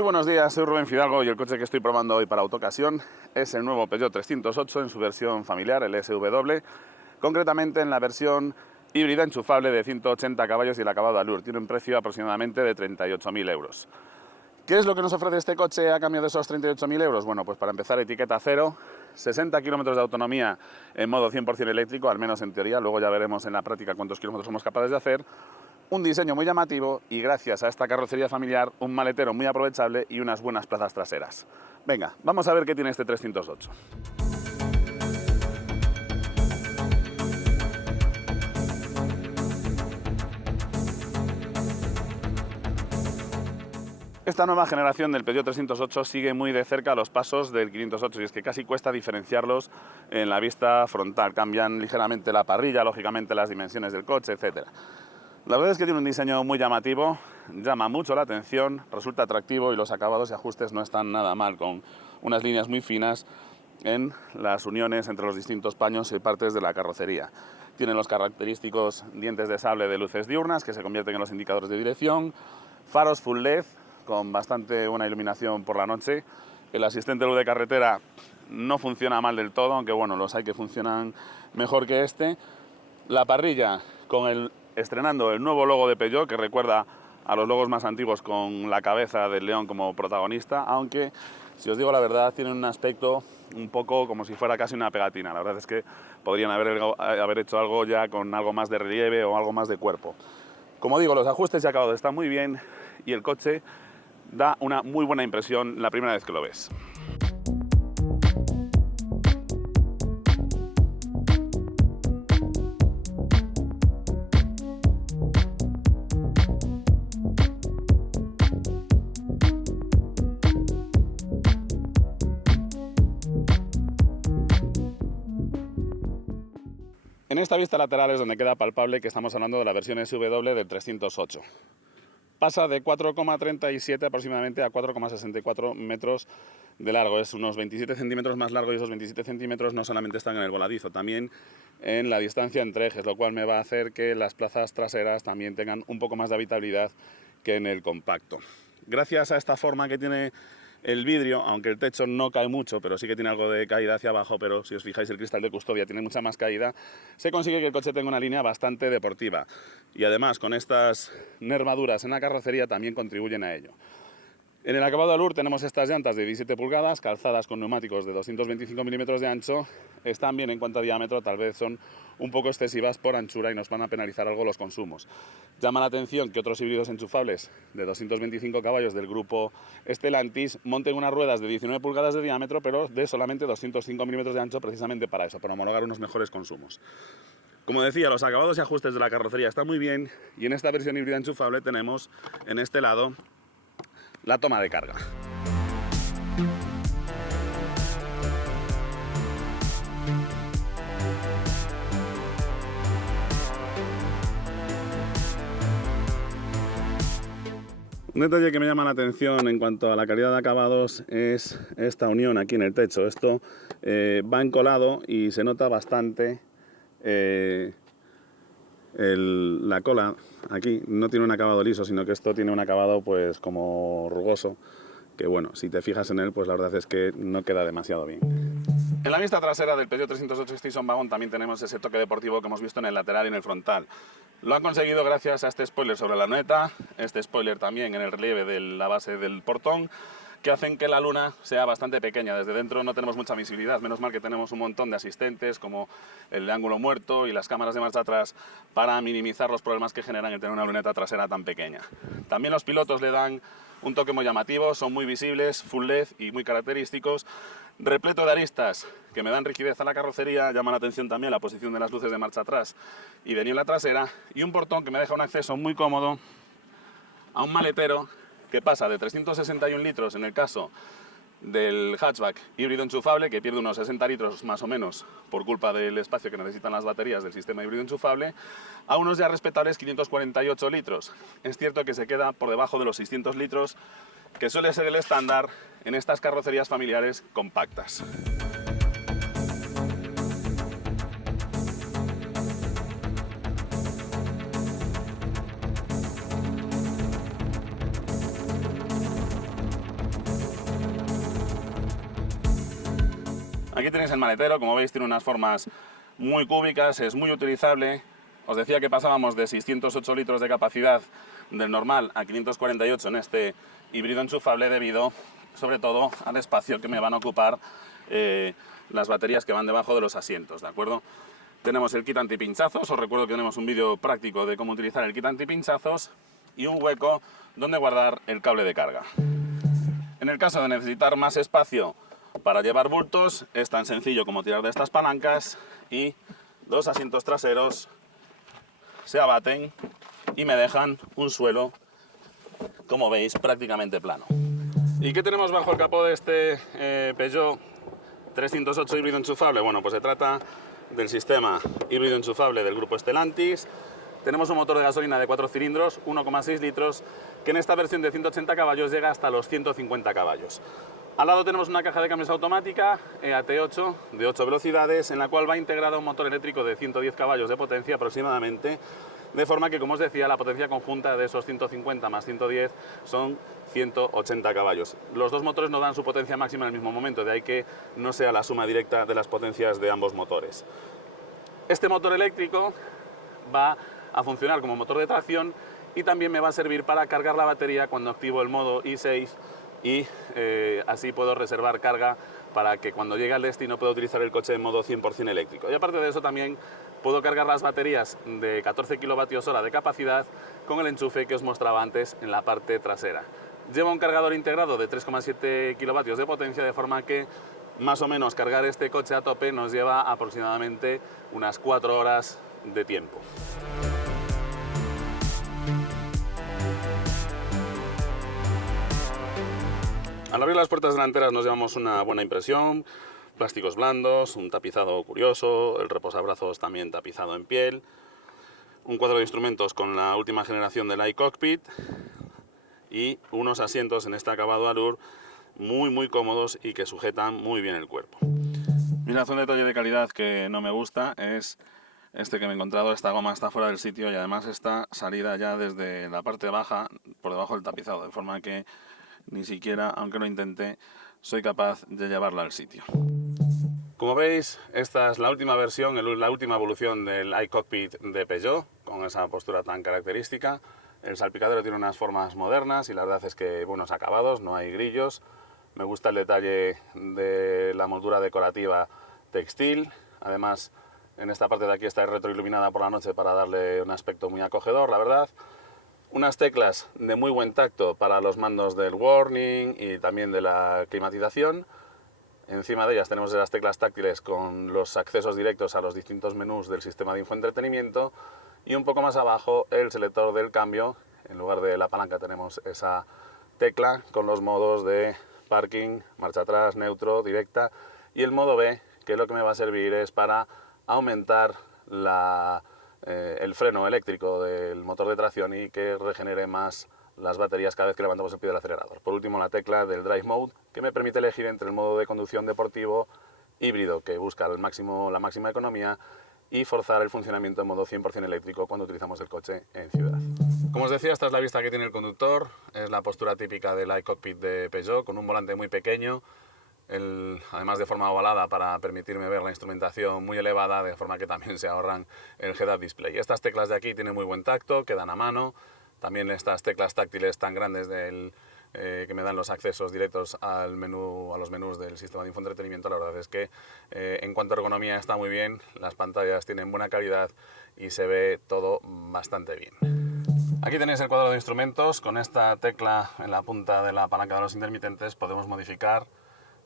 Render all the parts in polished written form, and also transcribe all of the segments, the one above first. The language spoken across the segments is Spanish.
Muy buenos días, soy Rubén Fidalgo y el coche que estoy probando hoy para Autocasión es el nuevo Peugeot 308 en su versión familiar, el SW, concretamente en la versión híbrida enchufable de 180 caballos y el acabado Allure. Tiene un precio aproximadamente de 38.000 euros. ¿Qué es lo que nos ofrece este coche a cambio de esos 38.000 euros? Bueno, pues para empezar, etiqueta cero, 60 kilómetros de autonomía en modo 100% eléctrico, al menos en teoría, luego ya veremos en la práctica cuántos kilómetros somos capaces de hacer. Un diseño muy llamativo y, gracias a esta carrocería familiar, un maletero muy aprovechable y unas buenas plazas traseras. Venga, vamos a ver qué tiene este 308. Esta nueva generación del Peugeot 308 sigue muy de cerca los pasos del 508 y es que casi cuesta diferenciarlos en la vista frontal. Cambian ligeramente la parrilla, lógicamente las dimensiones del coche, etc. La verdad es que tiene un diseño muy llamativo, llama mucho la atención, resulta atractivo y los acabados y ajustes no están nada mal, con unas líneas muy finas en las uniones entre los distintos paños y partes de la carrocería. Tienen los característicos dientes de sable de luces diurnas que se convierten en los indicadores de dirección, faros full LED con bastante buena iluminación por la noche. El asistente luz de carretera no funciona mal del todo, aunque bueno, los hay que funcionan mejor que este. La parrilla estrenando el nuevo logo de Peugeot, que recuerda a los logos más antiguos con la cabeza del león como protagonista, aunque, si os digo la verdad, tiene un aspecto un poco como si fuera casi una pegatina. La verdad es que podrían haber hecho algo ya con algo más de relieve o algo más de cuerpo. Como digo, los ajustes y acabados están muy bien y el coche da una muy buena impresión la primera vez que lo ves. En esta vista lateral es donde queda palpable que estamos hablando de la versión SW del 308. Pasa de 4,37 aproximadamente a 4,64 metros de largo. Es unos 27 centímetros más largo y esos 27 centímetros no solamente están en el voladizo, también en la distancia entre ejes, lo cual me va a hacer que las plazas traseras también tengan un poco más de habitabilidad que en el compacto. Gracias a esta forma que tiene el vidrio, aunque el techo no cae mucho, pero sí que tiene algo de caída hacia abajo, pero si os fijáis el cristal de custodia tiene mucha más caída, se consigue que el coche tenga una línea bastante deportiva. Y además con estas nervaduras en la carrocería también contribuyen a ello. En el acabado Allure tenemos estas llantas de 17 pulgadas, calzadas con neumáticos de 225 milímetros de ancho. Están bien en cuanto a diámetro, tal vez son un poco excesivas por anchura y nos van a penalizar algo los consumos. Llama la atención que otros híbridos enchufables de 225 caballos del grupo Stellantis monten unas ruedas de 19 pulgadas de diámetro, pero de solamente 205 milímetros de ancho, precisamente para eso, para homologar unos mejores consumos. Como decía, los acabados y ajustes de la carrocería están muy bien y en esta versión híbrida enchufable tenemos en este lado la toma de carga. Un detalle que me llama la atención en cuanto a la calidad de acabados es esta unión aquí en el techo. Esto va encolado y se nota bastante la cola aquí no tiene un acabado liso, sino que esto tiene un acabado pues como rugoso, que bueno, si te fijas en él, pues la verdad es que no queda demasiado bien. En la vista trasera del Peugeot 308 Station Wagon también tenemos ese toque deportivo que hemos visto en el lateral y en el frontal. Lo han conseguido gracias a este spoiler sobre la luneta, este spoiler también en el relieve de la base del portón, que hacen que la luna sea bastante pequeña. Desde dentro no tenemos mucha visibilidad, menos mal que tenemos un montón de asistentes como el de ángulo muerto y las cámaras de marcha atrás para minimizar los problemas que generan el tener una luneta trasera tan pequeña. También los pilotos le dan un toque muy llamativo, son muy visibles, full LED y muy característicos, repleto de aristas que me dan rigidez a la carrocería. Llama la atención también la posición de las luces de marcha atrás y de niebla trasera, y un portón que me deja un acceso muy cómodo a un maletero que pasa de 361 litros en el caso del hatchback híbrido enchufable, que pierde unos 60 litros más o menos por culpa del espacio que necesitan las baterías del sistema híbrido enchufable, a unos ya respetables 548 litros. Es cierto que se queda por debajo de los 600 litros, que suele ser el estándar en estas carrocerías familiares compactas. Aquí tenéis el maletero, como veis tiene unas formas muy cúbicas, es muy utilizable. Os decía que pasábamos de 608 litros de capacidad del normal a 548 en este híbrido enchufable debido sobre todo al espacio que me van a ocupar las baterías que van debajo de los asientos, ¿de acuerdo? Tenemos el kit antipinchazos, os recuerdo que tenemos un vídeo práctico de cómo utilizar el kit antipinchazos y un hueco donde guardar el cable de carga. En el caso de necesitar más espacio para llevar bultos, es tan sencillo como tirar de estas palancas y los asientos traseros se abaten y me dejan un suelo, como veis, prácticamente plano. ¿Y qué tenemos bajo el capó de este Peugeot 308 híbrido enchufable? Bueno, pues se trata del sistema híbrido enchufable del grupo Stellantis. Tenemos un motor de gasolina de 4 cilindros, 1,6 litros, que en esta versión de 180 caballos llega hasta los 150 caballos. Al lado tenemos una caja de cambios automática EAT8 de 8 velocidades, en la cual va integrado un motor eléctrico de 110 caballos de potencia aproximadamente, de forma que, como os decía, la potencia conjunta de esos 150 más 110 son 180 caballos. Los dos motores no dan su potencia máxima en el mismo momento, de ahí que no sea la suma directa de las potencias de ambos motores. Este motor eléctrico va a funcionar como motor de tracción y también me va a servir para cargar la batería cuando activo el modo eSafe y así puedo reservar carga para que cuando llegue al destino pueda utilizar el coche en modo 100% eléctrico. Y aparte de eso también puedo cargar las baterías de 14 kWh de capacidad con el enchufe que os mostraba antes en la parte trasera. Lleva un cargador integrado de 3,7 kilovatios de potencia, de forma que más o menos cargar este coche a tope nos lleva aproximadamente unas 4 horas de tiempo. Al abrir las puertas delanteras nos llevamos una buena impresión, plásticos blandos, un tapizado curioso, el reposabrazos también tapizado en piel, un cuadro de instrumentos con la última generación del iCockpit y unos asientos en este acabado Allure muy cómodos y que sujetan muy bien el cuerpo. Mirad, un detalle de calidad que no me gusta es este que me he encontrado. Esta goma está fuera del sitio y además está salida ya desde la parte baja por debajo del tapizado, de forma que ni siquiera, aunque lo intenté, soy capaz de llevarla al sitio. Como veis, esta es la última versión, la última evolución del iCockpit de Peugeot, con esa postura tan característica. El salpicadero tiene unas formas modernas y la verdad es que buenos acabados, no hay grillos. Me gusta el detalle de la moldura decorativa textil. Además, en esta parte de aquí está retroiluminada por la noche para darle un aspecto muy acogedor, la verdad. Unas teclas de muy buen tacto para los mandos del warning y también de la climatización. Encima de ellas tenemos las teclas táctiles con los accesos directos a los distintos menús del sistema de infoentretenimiento y un poco más abajo el selector del cambio. En lugar de la palanca tenemos esa tecla con los modos de parking, marcha atrás, neutro, directa, y el modo B, que lo que me va a servir es para aumentar el freno eléctrico del motor de tracción y que regenere más las baterías cada vez que levantamos el pie del acelerador. Por último, la tecla del Drive Mode, que me permite elegir entre el modo de conducción deportivo híbrido, que busca la máxima economía, y forzar el funcionamiento en modo 100% eléctrico cuando utilizamos el coche en ciudad. Como os decía, esta es la vista que tiene el conductor, es la postura típica del iCockpit de Peugeot, con un volante muy pequeño, además de forma ovalada para permitirme ver la instrumentación muy elevada, de forma que también se ahorran el head-up display. Estas teclas de aquí tienen muy buen tacto, quedan a mano. También estas teclas táctiles tan grandes que me dan los accesos directos a los menús del sistema de infoentretenimiento, la verdad es que en cuanto a ergonomía está muy bien, las pantallas tienen buena calidad y se ve todo bastante bien. Aquí tenéis el cuadro de instrumentos. Con esta tecla en la punta de la palanca de los intermitentes podemos modificar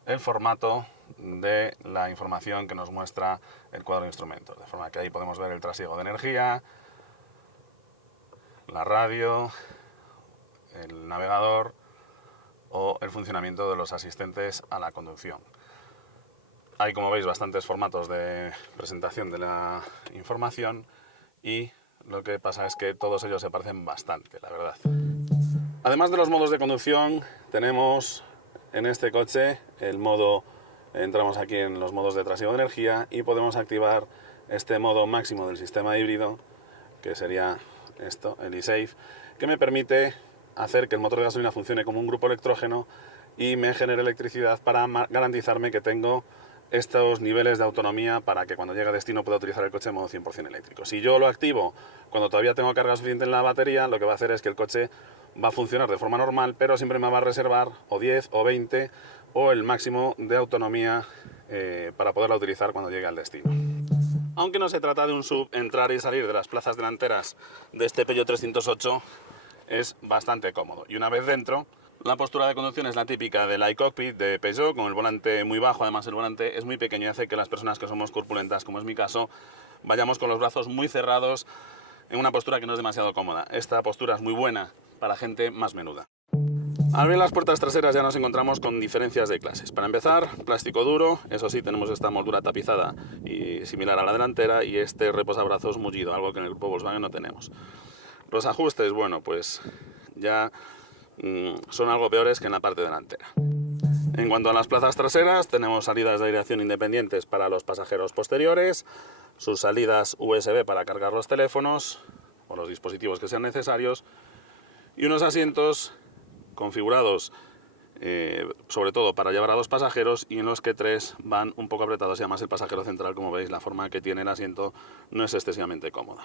el formato de la información que nos muestra el cuadro de instrumentos, de forma que ahí podemos ver el trasiego de energía, la radio, el navegador o el funcionamiento de los asistentes a la conducción. Hay, como veis, bastantes formatos de presentación de la información y lo que pasa es que todos ellos se parecen bastante, la verdad. Además de los modos de conducción, tenemos en este coche entramos aquí en los modos de trasiego de energía y podemos activar este modo máximo del sistema híbrido, que sería esto, el eSafe, que me permite hacer que el motor de gasolina funcione como un grupo electrógeno y me genere electricidad para garantizarme que tengo estos niveles de autonomía para que cuando llegue a destino pueda utilizar el coche en modo 100% eléctrico. Si yo lo activo cuando todavía tengo carga suficiente en la batería, lo que va a hacer es que el coche va a funcionar de forma normal, pero siempre me va a reservar o 10 o 20 o el máximo de autonomía para poderla utilizar cuando llegue al destino. Aunque no se trata de un SUV, entrar y salir de las plazas delanteras de este Peugeot 308 es bastante cómodo. Y una vez dentro, la postura de conducción es la típica del iCockpit de Peugeot, con el volante muy bajo. Además, el volante es muy pequeño y hace que las personas que somos corpulentas, como es mi caso, vayamos con los brazos muy cerrados en una postura que no es demasiado cómoda. Esta postura es muy buena para gente más menuda. Al abrir las puertas traseras ya nos encontramos con diferencias de clases. Para empezar, plástico duro, eso sí, tenemos esta moldura tapizada y similar a la delantera, y este reposabrazos mullido, algo que en el grupo Volkswagen no tenemos. Los ajustes, bueno, pues ya son algo peores que en la parte delantera. En cuanto a las plazas traseras, tenemos salidas de aireación independientes para los pasajeros posteriores, sus salidas USB para cargar los teléfonos o los dispositivos que sean necesarios, y unos asientos configurados sobre todo para llevar a 2 pasajeros, y en los que 3 van un poco apretados, y además el pasajero central, como veis, la forma que tiene el asiento no es excesivamente cómoda.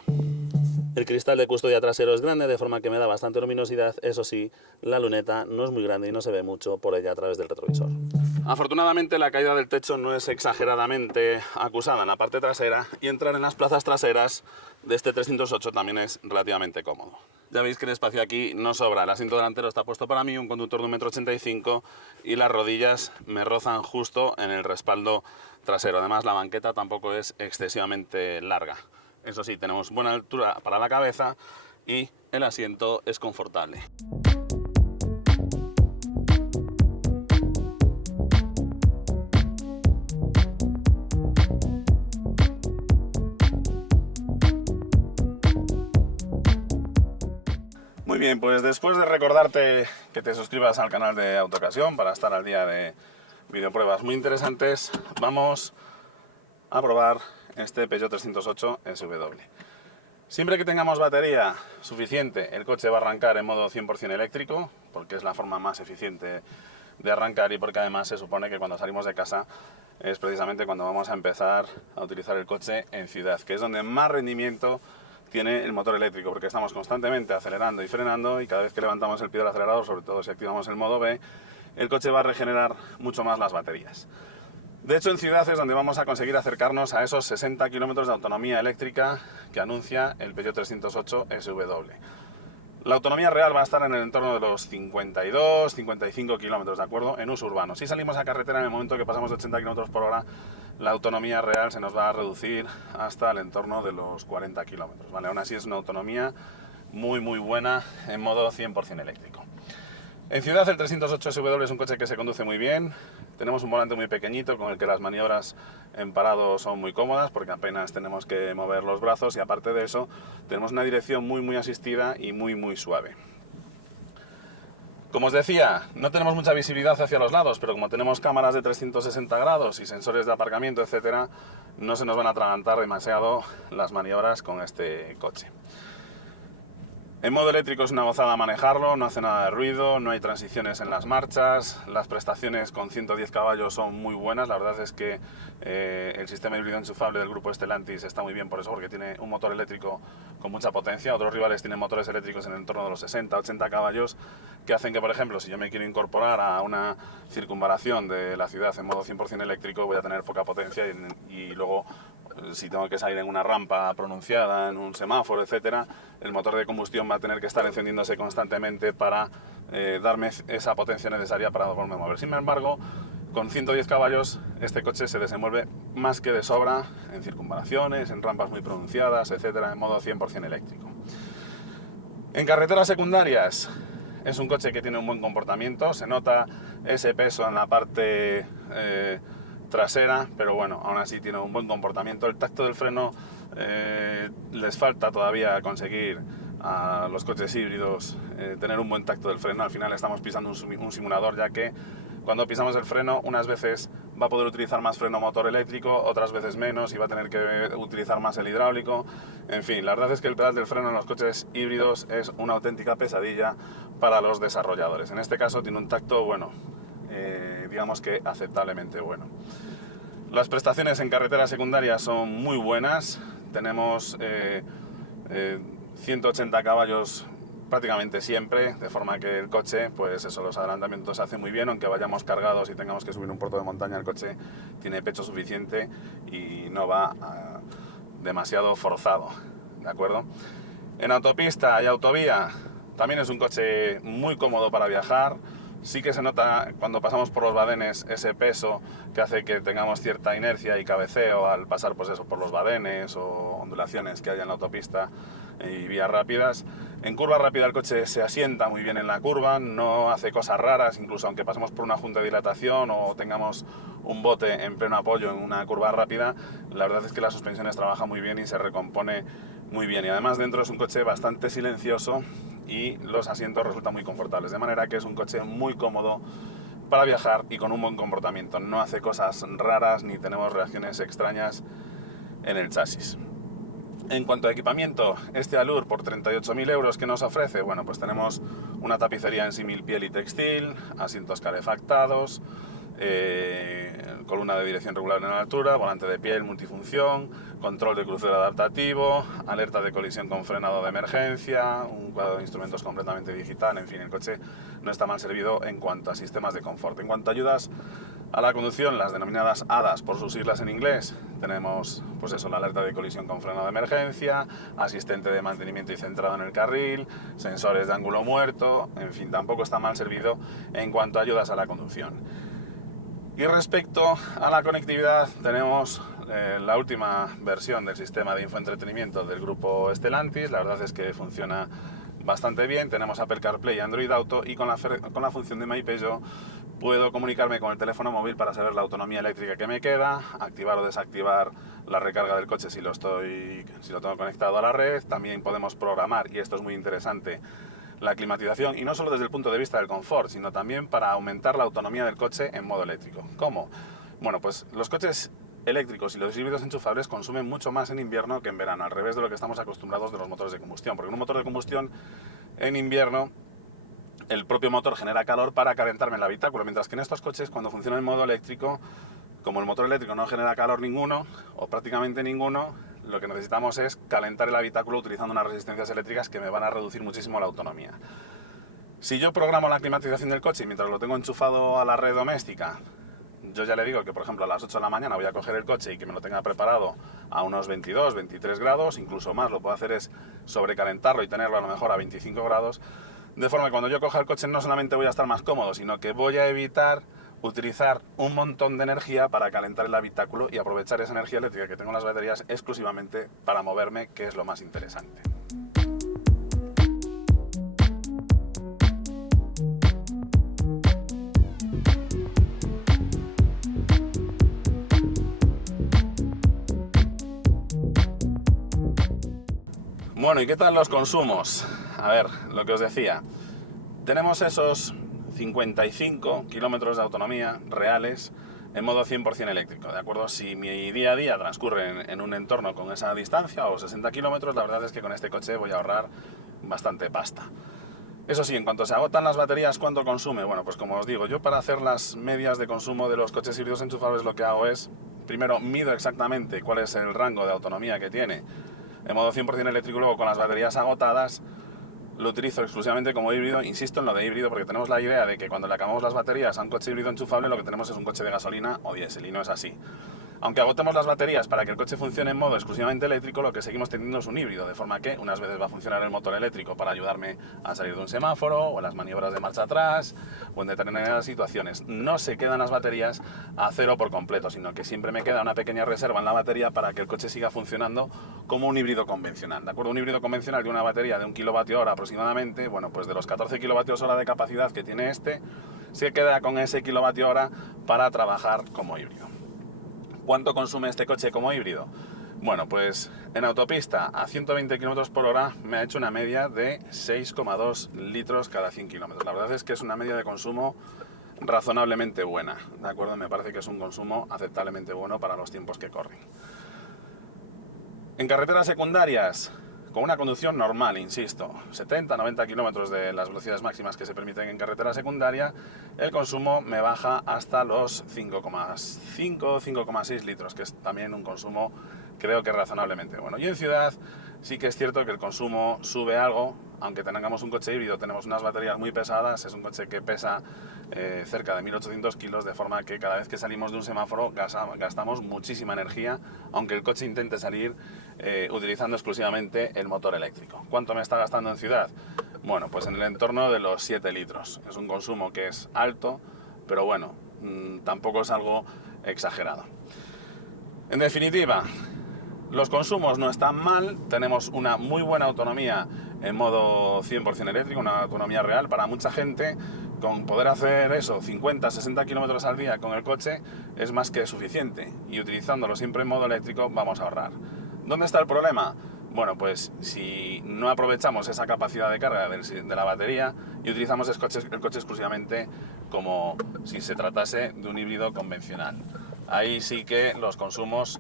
El cristal de custodia trasero es grande, de forma que me da bastante luminosidad. Eso sí, la luneta no es muy grande y no se ve mucho por ella a través del retrovisor. Afortunadamente, la caída del techo no es exageradamente acusada en la parte trasera, y entrar en las plazas traseras de este 308 también es relativamente cómodo. Ya veis que el espacio aquí no sobra. El asiento delantero está puesto para mí, un conductor de 1,85 m, y las rodillas me rozan justo en el respaldo trasero. Además, la banqueta tampoco es excesivamente larga. Eso sí, tenemos buena altura para la cabeza y el asiento es confortable. Muy bien, pues después de recordarte que te suscribas al canal de Autocasión para estar al día de videopruebas muy interesantes, vamos a probar este Peugeot 308 SW. Siempre que tengamos batería suficiente, el coche va a arrancar en modo 100% eléctrico, porque es la forma más eficiente de arrancar, y porque además se supone que cuando salimos de casa es precisamente cuando vamos a empezar a utilizar el coche en ciudad, que es donde más rendimiento tiene el motor eléctrico, porque estamos constantemente acelerando y frenando, y cada vez que levantamos el pie del acelerador, sobre todo si activamos el modo B, el coche va a regenerar mucho más las baterías. De hecho, en ciudad es donde vamos a conseguir acercarnos a esos 60 km de autonomía eléctrica que anuncia el Peugeot 308 SW. La autonomía real va a estar en el entorno de los 52-55 km, ¿de acuerdo? En uso urbano. Si salimos a carretera en el momento que pasamos de 80 km por hora, la autonomía real se nos va a reducir hasta el entorno de los 40 km, ¿vale? Aún así es una autonomía muy buena en modo 100% eléctrico. En ciudad el 308 SW es un coche que se conduce muy bien. Tenemos un volante muy pequeñito con el que las maniobras en parado son muy cómodas, porque apenas tenemos que mover los brazos, y aparte de eso tenemos una dirección muy asistida y muy suave. Como os decía, no tenemos mucha visibilidad hacia los lados, pero como tenemos cámaras de 360 grados y sensores de aparcamiento, etcétera, no se nos van a atragantar demasiado las maniobras con este coche. En modo eléctrico es una gozada manejarlo, no hace nada de ruido, no hay transiciones en las marchas, las prestaciones con 110 caballos son muy buenas. La verdad es que el sistema híbrido enchufable del grupo Stellantis está muy bien por eso, porque tiene un motor eléctrico con mucha potencia. Otros rivales tienen motores eléctricos en el entorno de los 60-80 caballos, que hacen que, por ejemplo, si yo me quiero incorporar a una circunvalación de la ciudad en modo 100% eléctrico, voy a tener poca potencia, y luego, si tengo que salir en una rampa pronunciada, en un semáforo, etcétera, el motor de combustión va a tener que estar encendiéndose constantemente para darme esa potencia necesaria para poderme mover. Sin embargo, con 110 caballos este coche se desenvuelve más que de sobra en circunvalaciones, en rampas muy pronunciadas, etcétera, en modo 100% eléctrico. En carreteras secundarias es un coche que tiene un buen comportamiento, se nota ese peso en la parte trasera, pero bueno, aún así tiene un buen comportamiento. El tacto del freno les falta todavía conseguir a los coches híbridos tener un buen tacto del freno. Al final estamos pisando un simulador, ya que cuando pisamos el freno, unas veces va a poder utilizar más freno motor eléctrico, otras veces menos, y va a tener que utilizar más el hidráulico. En fin, la verdad es que el pedal del freno en los coches híbridos es una auténtica pesadilla para los desarrolladores. En este caso tiene un tacto bueno, digamos que aceptablemente bueno. Las prestaciones en carretera secundaria son muy buenas. Tenemos 180 caballos prácticamente siempre, de forma que el coche, pues eso, los adelantamientos se hacen muy bien, aunque vayamos cargados y tengamos que subir un puerto de montaña, el coche tiene pecho suficiente y no va demasiado forzado, ¿de acuerdo? En autopista y autovía también es un coche muy cómodo para viajar. Sí que se nota cuando pasamos por los badenes ese peso que hace que tengamos cierta inercia y cabeceo al pasar, pues eso, por los badenes o ondulaciones que hay en la autopista y vías rápidas. En curva rápida el coche se asienta muy bien en la curva, no hace cosas raras, incluso aunque pasemos por una junta de dilatación o tengamos un bote en pleno apoyo en una curva rápida, la verdad es que las suspensiones trabajan muy bien y se recompone muy bien. Y además dentro es un coche bastante silencioso y los asientos resultan muy confortables, de manera que es un coche muy cómodo para viajar y con un buen comportamiento. No hace cosas raras ni tenemos reacciones extrañas en el chasis. En cuanto a equipamiento, este Allure por 38.000 euros que nos ofrece, bueno, pues tenemos una tapicería en símil piel y textil, asientos calefactados, columna de dirección regular en altura, volante de piel multifunción, control de crucero adaptativo, alerta de colisión con frenado de emergencia, un cuadro de instrumentos completamente digital. En fin, el coche no está mal servido en cuanto a sistemas de confort. En cuanto a ayudas a la conducción, las denominadas ADAS por sus siglas en inglés, tenemos pues eso, la alerta de colisión con frenado de emergencia, asistente de mantenimiento y centrado en el carril, sensores de ángulo muerto, en fin, tampoco está mal servido en cuanto a ayudas a la conducción. Y respecto a la conectividad, tenemos la última versión del sistema de infoentretenimiento del grupo Stellantis. La verdad es que funciona bastante bien. Tenemos Apple CarPlay y Android Auto, y con la función de MyPeugeot puedo comunicarme con el teléfono móvil para saber la autonomía eléctrica que me queda, activar o desactivar la recarga del coche si lo tengo conectado a la red. También podemos programar, y esto es muy interesante, la climatización, y no solo desde el punto de vista del confort, sino también para aumentar la autonomía del coche en modo eléctrico. ¿Cómo? Bueno, pues los coches eléctricos y los híbridos enchufables consumen mucho más en invierno que en verano, al revés de lo que estamos acostumbrados de los motores de combustión, porque en un motor de combustión en invierno el propio motor genera calor para calentarme el habitáculo, mientras que en estos coches, cuando funciona en modo eléctrico, como el motor eléctrico no genera calor ninguno, o prácticamente ninguno, lo que necesitamos es calentar el habitáculo utilizando unas resistencias eléctricas que me van a reducir muchísimo la autonomía. Si yo programo la climatización del coche mientras lo tengo enchufado a la red doméstica, yo ya le digo que, por ejemplo, a las 8 de la mañana voy a coger el coche y que me lo tenga preparado a unos 22, 23 grados, incluso más, lo que puedo hacer es sobrecalentarlo y tenerlo a lo mejor a 25 grados, de forma que cuando yo coja el coche no solamente voy a estar más cómodo, sino que voy a evitar utilizar un montón de energía para calentar el habitáculo y aprovechar esa energía eléctrica que tengo en las baterías exclusivamente para moverme, que es lo más interesante. Bueno, ¿y qué tal los consumos? A ver, lo que os decía, tenemos esos 55 kilómetros de autonomía reales en modo 100% eléctrico, ¿de acuerdo? Si mi día a día transcurre en un entorno con esa distancia o 60 kilómetros, la verdad es que con este coche voy a ahorrar bastante pasta. Eso sí, en cuanto se agotan las baterías, ¿cuánto consume? Bueno, pues como os digo, yo para hacer las medias de consumo de los coches híbridos enchufables lo que hago es, primero mido exactamente cuál es el rango de autonomía que tiene en modo 100% eléctrico, luego con las baterías agotadas lo utilizo exclusivamente como híbrido. Insisto en lo de híbrido porque tenemos la idea de que cuando le acabamos las baterías a un coche híbrido enchufable lo que tenemos es un coche de gasolina o diésel, y no es así. Aunque agotemos las baterías para que el coche funcione en modo exclusivamente eléctrico, lo que seguimos teniendo es un híbrido, de forma que unas veces va a funcionar el motor eléctrico para ayudarme a salir de un semáforo o en las maniobras de marcha atrás o en determinadas situaciones. No se quedan las baterías a cero por completo, sino que siempre me queda una pequeña reserva en la batería para que el coche siga funcionando como un híbrido convencional. ¿De acuerdo? Un híbrido convencional de una batería de 1 kWh aproximadamente, bueno, pues de los 14 kWh de capacidad que tiene este, se queda con ese kWh para trabajar como híbrido. ¿Cuánto consume este coche como híbrido? Bueno, pues en autopista a 120 km por hora me ha hecho una media de 6,2 litros cada 100 km. La verdad es que es una media de consumo razonablemente buena, ¿de acuerdo? Me parece que es un consumo aceptablemente bueno para los tiempos que corren. En carreteras secundarias, con una conducción normal, insisto, 70-90 kilómetros de las velocidades máximas que se permiten en carretera secundaria, el consumo me baja hasta los 5,5-5,6 litros, que es también un consumo creo que razonablemente bueno. Y en ciudad sí que es cierto que el consumo sube algo, aunque tengamos un coche híbrido, tenemos unas baterías muy pesadas, es un coche que pesa cerca de 1800 kilos, de forma que cada vez que salimos de un semáforo gastamos muchísima energía, aunque el coche intente salir utilizando exclusivamente el motor eléctrico. ¿Cuánto me está gastando en ciudad? Bueno, pues en el entorno de los 7 litros. Es un consumo que es alto, pero bueno, tampoco es algo exagerado. En definitiva, los consumos no están mal, tenemos una muy buena autonomía en modo 100% eléctrico, una autonomía real para mucha gente. Con poder hacer eso, 50-60 kilómetros al día con el coche, es más que suficiente. Y utilizándolo siempre en modo eléctrico vamos a ahorrar. ¿Dónde está el problema? Bueno, pues si no aprovechamos esa capacidad de carga de la batería y utilizamos el coche exclusivamente como si se tratase de un híbrido convencional. Ahí sí que los consumos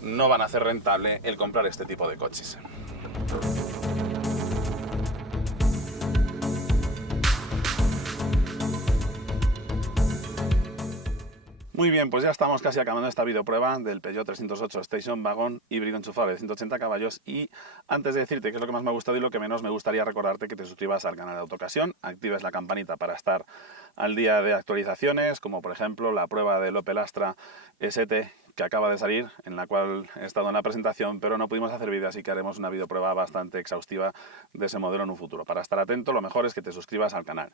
no van a hacer rentable el comprar este tipo de coches. Muy bien, pues ya estamos casi acabando esta videoprueba del Peugeot 308 Station Wagon híbrido enchufable de 180 caballos y antes de decirte qué es lo que más me ha gustado y lo que menos, me gustaría recordarte que te suscribas al canal de Autocasión, actives la campanita para estar al día de actualizaciones, como por ejemplo la prueba del Opel Astra ST que acaba de salir, en la cual he estado en la presentación, pero no pudimos hacer vídeo, así que haremos una videoprueba bastante exhaustiva de ese modelo en un futuro. Para estar atento, lo mejor es que te suscribas al canal.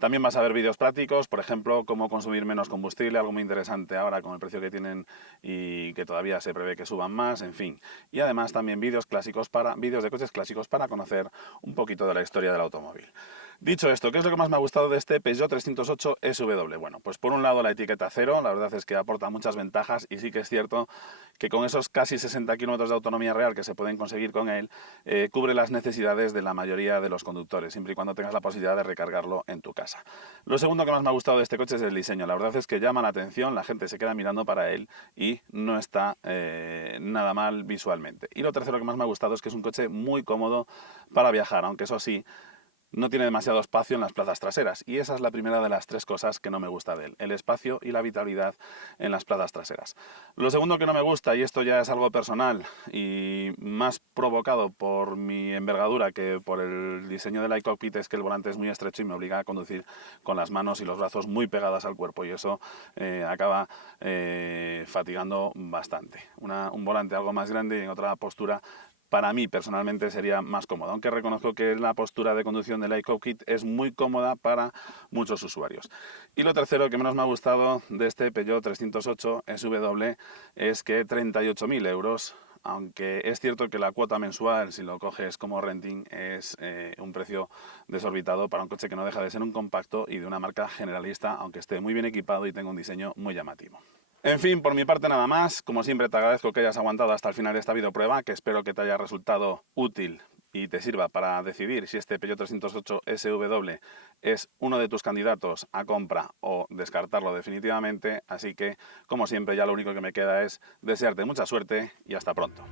También vas a ver vídeos prácticos, por ejemplo, cómo consumir menos combustible, algo muy interesante ahora con el precio que tienen y que todavía se prevé que suban más, en fin. Y además también vídeos de coches clásicos para conocer un poquito de la historia del automóvil. Dicho esto, ¿qué es lo que más me ha gustado de este Peugeot 308 SW? Bueno, pues por un lado la etiqueta cero, la verdad es que aporta muchas ventajas y sí que es cierto que con esos casi 60 kilómetros de autonomía real que se pueden conseguir con él, cubre las necesidades de la mayoría de los conductores, siempre y cuando tengas la posibilidad de recargarlo en tu casa. Lo segundo que más me ha gustado de este coche es el diseño, la verdad es que llama la atención, la gente se queda mirando para él y no está nada mal visualmente. Y lo tercero que más me ha gustado es que es un coche muy cómodo para viajar, aunque eso sí, no tiene demasiado espacio en las plazas traseras y esa es la primera de las tres cosas que no me gusta de él, el espacio y la habitabilidad en las plazas traseras. Lo segundo que no me gusta, y esto ya es algo personal y más provocado por mi envergadura que por el diseño del iCockpit, es que el volante es muy estrecho y me obliga a conducir con las manos y los brazos muy pegadas al cuerpo y eso acaba fatigando bastante. Un volante algo más grande y en otra postura para mí personalmente sería más cómodo, aunque reconozco que la postura de conducción del iCockpit es muy cómoda para muchos usuarios. Y lo tercero que menos me ha gustado de este Peugeot 308 SW es que 38.000 euros, aunque es cierto que la cuota mensual, si lo coges como renting, es un precio desorbitado para un coche que no deja de ser un compacto y de una marca generalista, aunque esté muy bien equipado y tenga un diseño muy llamativo. En fin, por mi parte nada más. Como siempre te agradezco que hayas aguantado hasta el final de esta videoprueba, que espero que te haya resultado útil y te sirva para decidir si este Peugeot 308 SW es uno de tus candidatos a compra o descartarlo definitivamente. Así que, como siempre, ya lo único que me queda es desearte mucha suerte y hasta pronto.